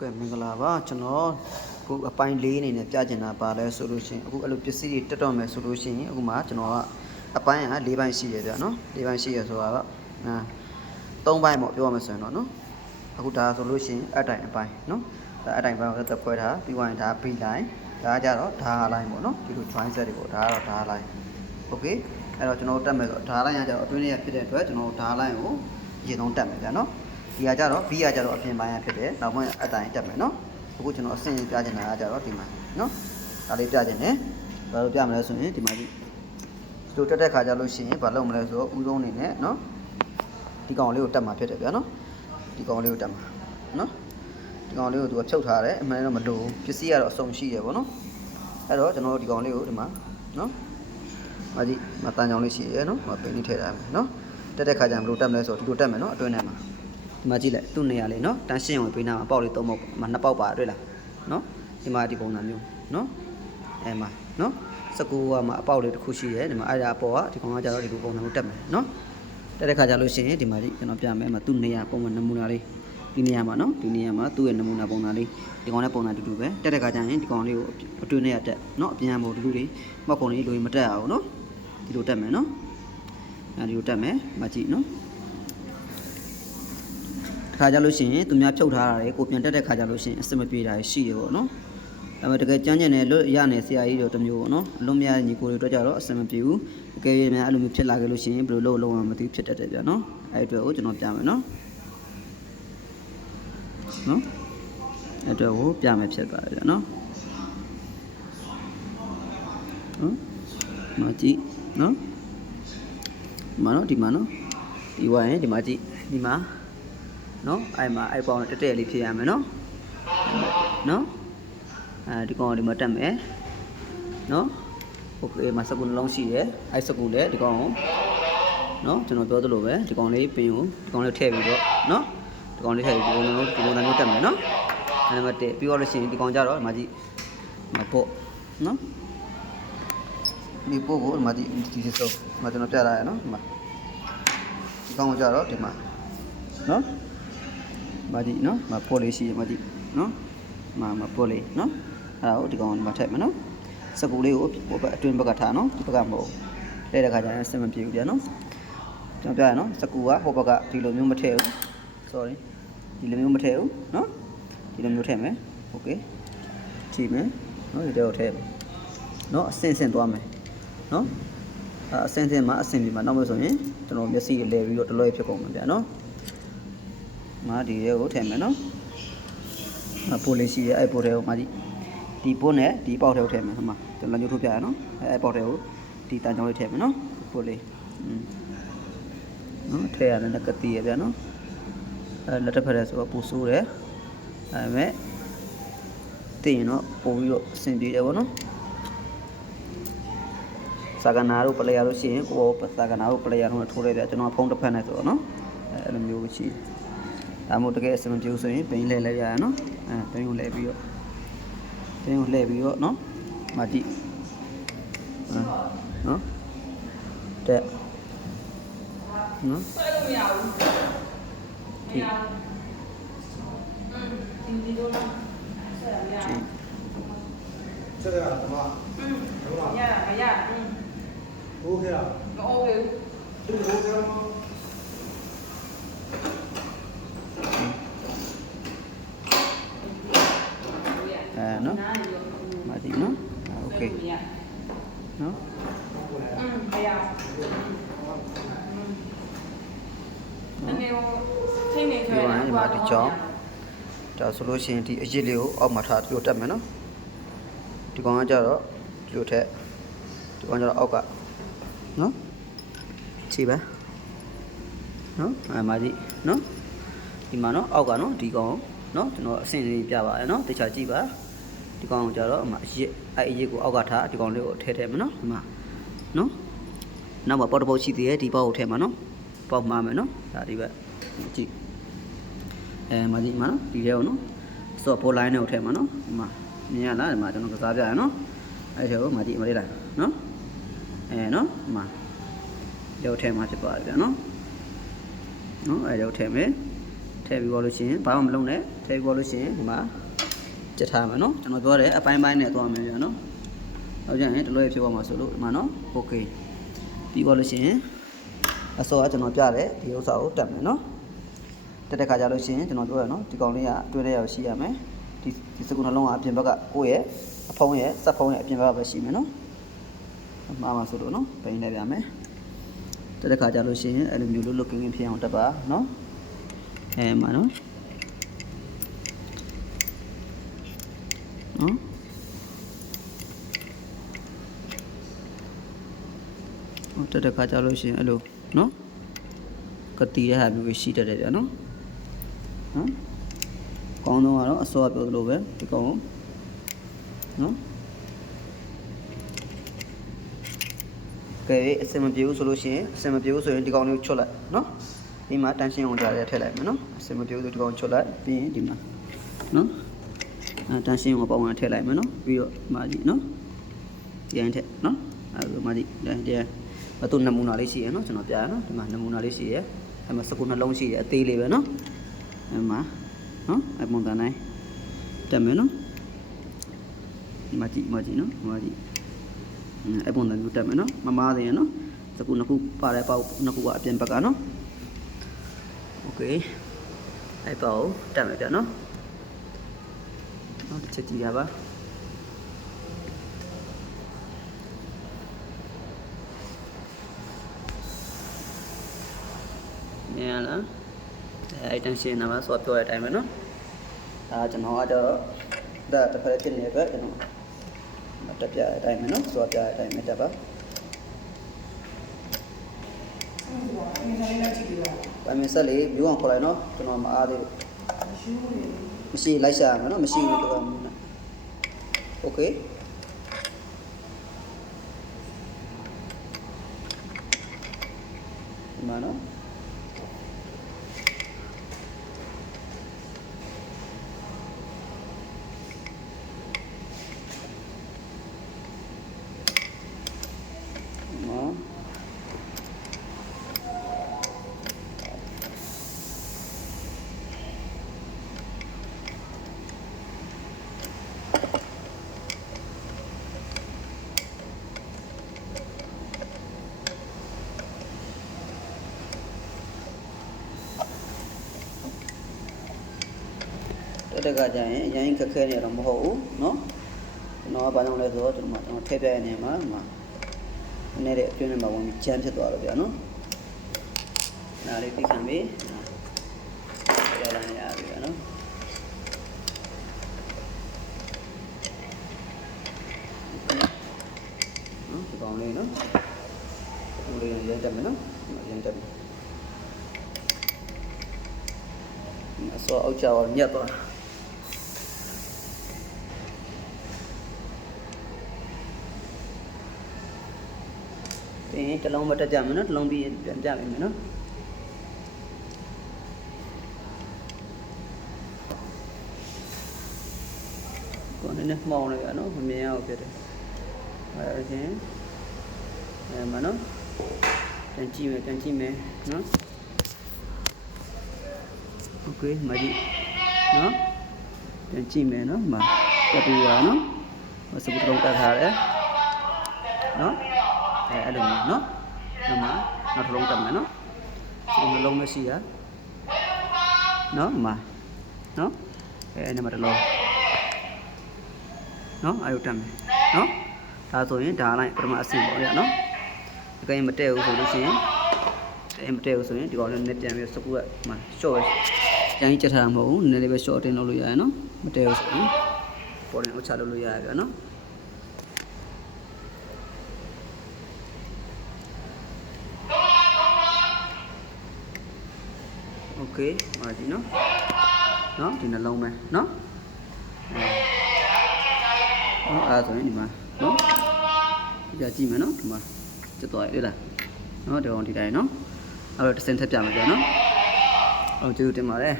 ကဲမင်္ဂလာပါကျွန်တော်အခုအပိုင်း၄အနေနဲ့ပြချင်တာပါလဲဆိုလို့ရှိရင်အခုအဲ့လိုပစ္စည်းတွေတက်တော့မယ်ဆိုလို့ရှိရင်အခုမှကျွန်တော်ကအပိုင်းက၄ပိုင်းရှိရဗျာနော်၄ပိုင်းရှိရဆိုတာက၃ပိုင်းပေါ့ပြောရမယ်ဆိုရင်တော့နော်အခုဒါဆိုလို့ရှိရင်အတိုင်အပိုင်းနော်ဒါအတိုင်ပိုင်းကိုသက်ခွဲထားပြီးသွားရင်ဒါ B line ဒါကြတော့ဓာတ် line ပေါ့နော်ဒီလို join set တွေပေါ့ဒါကတော့ဓာတ် line okay အဲ့တော့ကျွန်တော်တက်မယ်ဆိုဓာတ် line ကကြတော့အတွင်းထဲဖြစ်တဲ့အတွက်ကျွန်တော်ဓာတ် line ကိုအရင်ဆုံးတက်မယ်ဗျာနော်ဒီကကြတော့ B ကကြတော့အပြင်ပိုင်းရဖြစ်တယ်နောက်ပိုင်းအတိုင်တက်မယ်နော်အခုကျွန်တော်အဆင့်ပြချင်တာကကြတော့ဒီမှာနော်ဒါလေးပြချင်တယ်ဘာလို့ပြမလဲဆိုရင်ဒီမှာဒီလိုတက်တဲ့ခါကြလို့ရှိရင်ဘာလုပ်မလဲဆိုတော့ဥဆုံးနေနဲ့နော်ဒီကောင်လေးကိုတက်မှာဖြစ်တယ်ဗျာနော်ဒီကောင်လေးကိုတက်မှာနော်ဒီကောင်လေးကိုသူကဖြုတ်ထားတယ်အမှန်တော့မလို့ပစ္စည်းကတော့အစုံရှိတယ်ပေါ့နော်အဲ့တော့ကျွန်တော်ဒီကောင်လေးကိုဒီမှာနော်မကြီးမတန်ကြောင်လေးရှိရယ်နော်မပိန်းလေးထည့်ထားမယ်နော်တက်တဲ့ခါကျရင်ဘယ်လိုတက်မလဲဆိုတော့ဒီလိုတက်မယ်နော်အတွင်းထဲမှာဒီမှာကြည့်လိုက်သူ့နေရာလေးနော်တန်းရှင်းဝင်ပေးနာမှာပေါက်လေး၃ပေါက်မှာ၂ပေါက်ပါတွေ့လားနော်ဒီမှာဒီပုံစံမျိုးနော်အဲမှာနော်စကူကမှာအပေါက်လေးတစ်ခုရှိတယ်ဒီမှာအဲ့ဒါအပေါ်ကဒီကောင်ကကြတော့ဒီလိုပုံစံမျိုးတက်မယ်နော်တက်တဲ့ခါကျလို့ရှိရင်ဒီမှာကျွန်တော်ပြမယ်မှာသူ့နေရာပုံမှန်နမူနာလေးဒီနေရာမှာနော်ဒီနေရာမှာသူ့ရဲ့နမူနာပုံစံလေးဒီကောင်နဲ့ပုံစံတူတူပဲတက်တဲ့ခါကျရင်ဒီကောင်လေးကိုအတွင်းထဲကတက်နော်အပြင်ကမို့ဒီလိုတွေမှောက်ကုန်လေးလိုမတက်အောင်နော်ဒီလိုတက်မယ်နော်အဲဒီလိုတက်မယ်မကြည့်နော်ခါကြလို့ရှိရင်သူများဖြုတ်ထားတာလေကိုပြန်တက်တဲ့ခါကြလို့ရှိရင်အစမပြေတာရှိရပေါ့နော်ဒါပေမဲ့တကယ်ကြမ်းကျင်တယ်လွတ်ရနေဆရာကြီးတို့တမျိုးပေါ့နော်အလုံးမရညီကိုတွေတော့ကြတော့အစမပြေဘူးတကယ်ရင်များအဲ့လိုမျိုးဖြစ်လာကြလို့ရှိရင်ဘယ်လိုလုပ်လုံးဝမသိဖြစ်တတ်တယ်ဗျာနော်အဲ့အတွက်ကိုကျွန်တော်ပြမယ်နော်နော်အဲ့အတွက်ကိုပြမယ်ဖြစ်ပါတယ်ဗျာနော်မကြည့်နော်မနော်ဒီမှာနော်ဒီဝိုင်းဒီမှာကြည့်ဒီမှာနော်အဲ့မှာအဲ့ပေါင်းတက်တက်လေးဖြစ်ရမယ်နော်နော်အဲဒီကောင်ဒီမှာတက်မယ်နော်โอเคမှာစကူနှလုံးရှိတယ်အဲ့စကူလည်းဒီကောင်ကိုနော်ကျွန်တော်ပြောသလိုပဲဒီကောင်လေးပင်ကိုဒီကောင်လေးထည့်ပြီးတော့နော်ဒီကောင်လေးထည့်ပြီးဒီကောင်လုံးတက်မယ်နော်အဲ့မှာတက်ပြီးတော့လို့ရှိရင်ဒီကောင်ကြတော့ဒီမှာကြည့်မပေါ့နော်ဒီပို့ကိုဒီမှာကြည့်ဒီစုံမှာကျွန်တော်ပြထားရနော်ဒီမှာဒီကောင်ကြတော့ဒီမှာနော်မကြည့်နော်မပို့လေးရှိရမကြည့်နော်မပို့လေးနော်အဲ့ဒါကိုဒီကောင်ဒီမှာထည့်မယ်နော်စကူလေးကိုဟိုဘက်အတွင်းဘက်ကထားနော်ဒီဘက်ကမဟုတ်လဲတဲ့ခါကျရင်စင်မပြေဘူးပြန်နော်ကျွန်တော်ပြရနော်စကူကဟိုဘက်ကဒီလိုမျိုးမထည့်ဘူး sorry ဒီလိုမျိုးမထည့်ဘူးနော်ဒီလိုမျိုးထည့်မယ်โอเคကြည့်မယ်နော်ဒီတော့ထည့်နော်အစင်သွားမယ်နော်အစင်မှာအစင်ပြီးမှနောက်မှဆိုရင်ကျွန်တော်မျက်စိလဲပြီးတော့တလွဲဖြစ်ကုန်မှာဗျာနော်မာဒီရဲကိုထည့်မယ်နော်ပိုးလေးရှိရဲအဲ့ပိုးတွေကိုမာဒီဒီပိုးနဲ့ဒီပေါက်တွေကိုထည့်မယ်ဟိုမှာကျွန်တော်ညှို့ထုတ်ပြရနော်အဲ့ပေါက်တွေကိုဒီတန်ကြောင်းလေးထည့်မယ်နော်ပိုးလေးနော်ထည့်ရတယ်နဲ့ကတိရဗျာနော်အဲ့လက်တစ်ဖက်ရဲဆိုတော့ပိုးဆိုးတယ်အဲ့မဲ့တင်ရင်တော့ပိုးပြီးတော့အဆင်ပြေတယ်ဗောနော်စာကနာတို့ပလေယာတို့ရှိရင်ကိုစာကနာတို့ပလေယာတို့ထိုးလိုက်ပြကျွန်တော်ဖုန်းတစ်ဖက်နဲ့ဆိုတော့နော်အဲ့လိုမျိုးရှိတယ်ဒါမှမဟုတ်တကယ်အစမပြေဆိုရင်ဘိန်းလဲရရနော်ဘိန်းကိုလဲပြီးတော့နော်မကြည့်နော်တဲ့နော်ဆက်လို့မရဘူးမရဘူးဒီလိုလားဆက်ရရဆက်ရတာမရโอเคလားမโอเคဘူးဒီလိုကနော်မကြည့်နော်โอเคနော်အရာအနေကိုထိနေကြတယ်ဒီမှာဒီကြောင်းဒါဆိုလို့ရှိရင်ဒီအရစ်လေးကိုအောက်မှာထားဒီလိုတက်မယ်နော်ဒီကောင်ကကြတော့ဒီလိုထက်ဒီကောင်ကြတော့အောက်ကနော်ကြည့်ပါနော်မကြည့်နော်ဒီမှာနော်အောက်ကနော်ဒီကောင်နော်ကျွန်တော်အဆင့်လေးပြပါရနော်တခြားကြည့်ပါဒီကောင်ကိုကြတော့အမအရစ်အဲ့အရစ်ကိုအောက်ကထားဒီကောင်လေးကိုထည့်မယ်နော်ဒီမှာနော်နောက်မှာပေါက်တစ်ပုတ်ရှိသေးတယ်ဒီပေါက်ကိုထည့်မှာနော်ပေါက်မှာမယ်နော်ဒါဒီဘက်ကြည့်မကြည့်မှာနော်ဒီထဲကိုနော်စော့ပေါ်လိုင်းနဲ့ကိုထည့်မှာနော်ဒီမှာမြင်ရလားဒီမှာကျွန်တော်ကစားပြရနော်အဲ့ထဲကိုမကြည့်မလေးလားနော်နော်ဒီမှာဒီကိုထည့်မှာဖြစ်ပါတယ်ဗျာနော်အဲ့ထဲကိုထည့်မယ် ထည့်ပြီးတော့လို့ရှိရင်ဘာမှမလုပ်နဲ့ထည့်ပြီးတော့လို့ရှိရင်ဒီမှာကြက်ထားမယ်နော်ကျွန်တော်ပြောတယ်အပိုင်းပိုင်းနဲ့သွားမယ်ဗျာနော်နောက်ကျရင်ဒီလိုဖြစ်သွားမှာဆိုလို့ဒီမှာနော်โอเคပြီးတော့လို့ရှိရင်အစောကကျွန်တော်ပြတယ်ဒီဥစ္စာကိုတက်မယ်နော်တက်တဲ့ခါကျလို့ရှိရင်ကျွန်တော်ပြောရနော်ဒီကောင်လေးကအတွင်းထဲရောက်ရှိရမယ်ဒီစကူနှလုံးကအပြင်ဘက်ကကိုယ့်ရဲ့အဖုံးရဲ့စက်ဖုံးရဲ့အပြင်ဘက်ကပဲရှိမယ်နော်မှားမှာဆိုလို့နော်ပိန်လိုက်ပြမယ်တက်တဲ့ခါကျလို့ရှိရင်အဲ့လိုမျိုးလို့ looking ဖြစ်အောင်တက်ပါနော်မှာနော်နော်တက်တဲ့ခါကျလို့ရှိရင်အဲ့လိုနော်ကတိတဲ့ဟာမျိုးရှိတတ်တယ်ဗျာနော်ကောင်းတော့ကတော့အစောပြောသလိုပဲဒီကောင်နော်ကဲအစင်မပြေဘူးဆိုလို့ရှိရင်အစင်မပြေဘူးဆိုရင်ဒီကောင်လေးကိုချွတ်လိုက်နော်ဒီမှာတန်ရှင်းအောင်ကြားရထည့်လိုက်မယ်နော်အစင်မပြေဘူးဆိုဒီကောင်ချွတ်လိုက်ပြီးရင်ဒီမှာနော်တန်ရှင်းအောင်ပေါင်းအောင်ထည့်လိုက်မယ်နော်ပြီးတော့မာကြည့်နော်ဒီရင်ထည့်နော်အဲ့လိုမာကြည့်ဒီအတူနမူနာလေးရှိရနော်ကျွန်တော်ပြရနော်ဒီမှာနမူနာလေးရှိရအဲ့မှာစကူနှလုံးရှိရအသေးလေးပဲနော်အဲ့မှာနော်အဲ့ပုံစံတိုင်းတက်မယ်နော်ဒီမှာကြည့်နော်ဒီမှာကြည့်အဲ့ပုံစံမျိုးတက်မယ်နော်မမားသေးရနော်စကူနှစ်ခုပါတဲ့ပေါက်နှစ်ခုကအပြင်ဘက်ကနော်โอเคအဲ့ပေါက်တက်မယ်ပြနော်နော်ချက်ကြည့်ရပါမြင်လားအဲ့တန်ရှင်းနာမှာဆိုပြောတဲ့အတိုင်းပဲနော်ဒါကျွန်တော်ကတော့ဒါတစ်ဖက်ဖြစ်နေတဲ့အတွက်ကျွန်တော်တက်ပြတဲ့အတိုင်းပဲနော်ဆိုပြတဲ့အတိုင်းပဲတက်ပါဗမင်းဆက်လေးမျိုးအောင်ခေါ်လိုက်နော်ကျွန်တော်မအားသေးဘူးမရှိလိုက်ရှာရမယ်နော်မရှိဘူးတော့โอเคဒီမှာနော်တက်ကကြရင်အရင်ခက်ခဲနေတော့မဟုတ်ဘူးเนาะကျွန်တော်ကဘာကြောင့်လဲဆိုတော့ကျွန်တော်ထည့်ပြရနေမှာနည်းတဲ့အကျွန်းထဲမှာဝင်ပြီးချမ်းဖြစ်သွားတော့ဗျာเนาะနားလေးသိခံပြီးကြောက်လာနေရပြီဗျာเนาะဒီကောင်လေးเนาะဒီလေးရမ်းတက်မယ်เนาะရမ်းတက်မယ်အစောအောက်ကျတော့ညက်သွားတလုံးမတက်ကြမယ်နော်တလုံးပြီးပြန်ပြမယ်နော်ကိုယ်နဲ့မှောင်းလိုက်ရနော်မမြင်ရဘူးဖြစ်တယ်အဲချင်းမနော်ပြန်ကြည့်မယ်နော်โอเคမကြည့်နော်ပြန်ကြည့်မယ်နော်မတက်ပြီးသွားနော်စပုတ်လုံးတက်ထားတယ်နော်အဲ့လိုမျိုးနော်ဒီမှာနောက်တစ်လုံးတက်မယ်နော်ဒီနှလုံးမရှိရနော်မှာနော်အဲ့မှာတစ်လုံးနော်အဲ့လိုတက်မယ်နော်ဒါဆိုရင်ဒါလိုက်ပထမအဆင့်ပေါ့ဗျာနော်ဒီကိန်းမတည့်ဘူးဆိုလို့ရှိရင်မတည့်ဘူးဆိုရင်ဒီကောင်လေးနဲ့ပြန်ပြီးစကူကမှာ short ကျန်ကြီးချက်ထားမှာမဟုတ်ဘူးနည်းနည်းလေးပဲ short တင်လုပ်လို့ရတယ်နော်မတည့်ဘူးဆိုရင်ပေါ်ရင်အချလုပ်လို့ရရဗျာနော်โอเคมาကြည့်နော်ဒီနှလုံးပဲနော်အဲ့ဒါဆိုရင်ဒီမှာနော်ကြည့်မယ်နော်ဒီမှာကျသွားရလားနော်ဒီကောင်ဒီတိုင်းနော်အဲ့တော့တစ်စင်ထပ်ပြမယ်ကြာနော်ကျေးဇူးတင်ပါတယ်